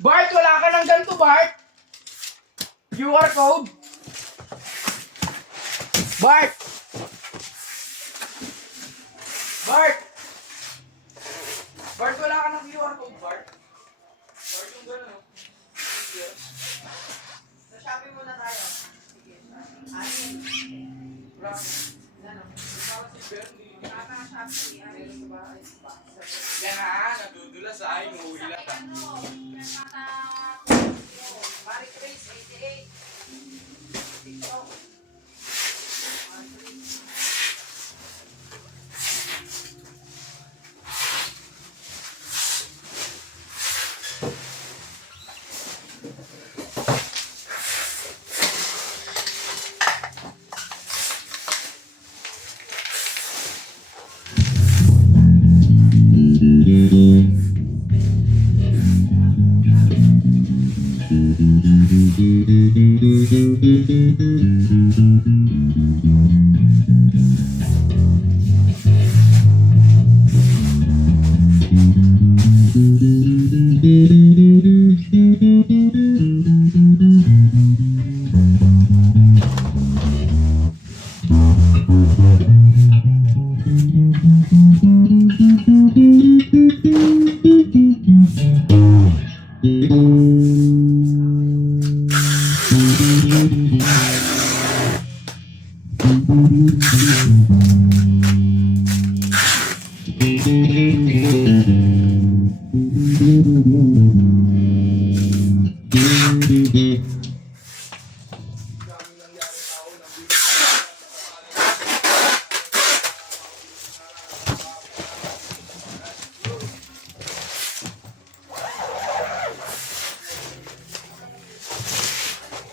Bart, wala ka ng ganito, Bart. QR code. Bart! Bart! Bart, wala ka ng QR code, Bart. Bart, yung gano'n. Sa Shopee muna tayo. Sige. Anin. Wala ka. Ano? Si Bernie. Wala ka Shopee. Anin sa bahay. Yan na, nadudula sa akin. Uuwi lang. Marie Grace, 88. TikTok.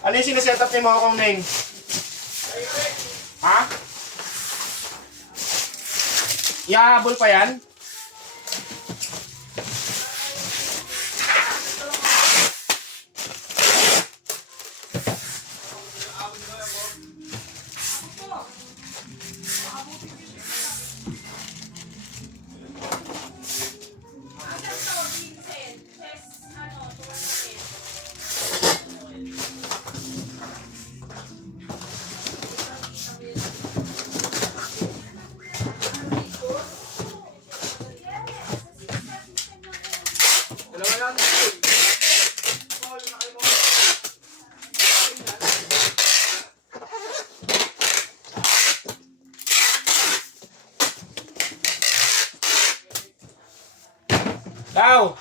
Ano yung sineset up ni mga Neng? Ha? Iahabol pa yan? Dalawa lang. Daw!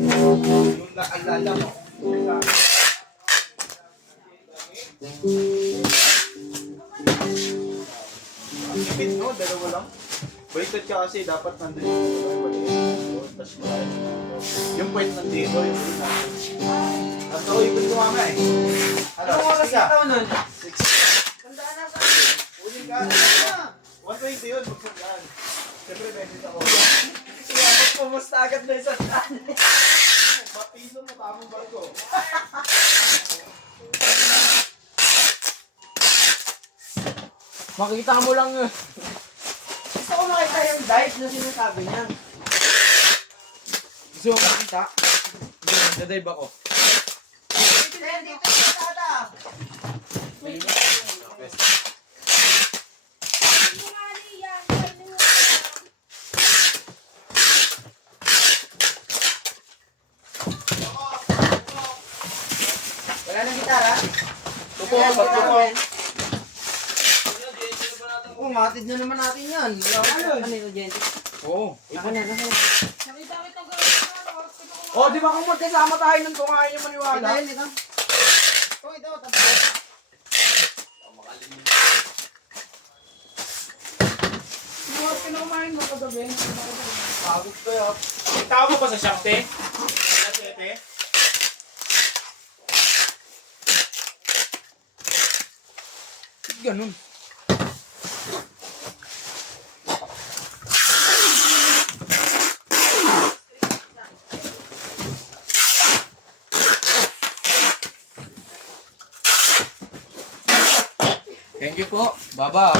Yung naalala mo. Ipit no, dalawa lang. Baliktad ka kasi dapat nandun yung tapos yung point nandito, yung point natin. Tapos ako ipin ko mamaya eh. Ano oras ka? nun? 6. Tandaan na sa akin. Uling ka. 120 yun, magsagdaan. Siyempre, medit ako. Kaya ba't pumusta agad na isang daan? Mapiso mo, tamang barko. Makita mo lang yun. Gusto ko makita yung dive na sinasabi niya. Gusto mo makita? Dadive ako. Dito yung tada. Wala nang gitara? Tupo, pagtupo. Oo, matid na naman natin yan. Ano ito, Jenny? Oo. Ako na. Oh, di ba kung magkasama tayo nun kung ayaw niyo maniwala? Ito. Ito, tapos. Mga pinamahin mo kagabi. Pagod ko yun. Tao mo ba sa shop, te? Sa te? Ganun. Thank you po. Baba.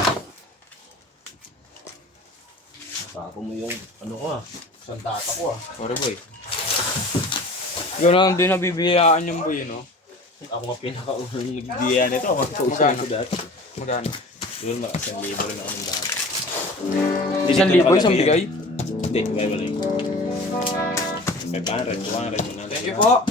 Tapo mo yung ano ko ah. Sandata ko ah. Sorry boy. Yun lang din nabibiyaan yung boy, no? Ako nga pinakaunang nagbiya nito. Ako nga kausahin ko dati. Magkano? Yun, mga 1,000 rin ako ng dati. 1,000 isang bigay? Hindi, wala yun. 500, 200 mo na. Thank you po.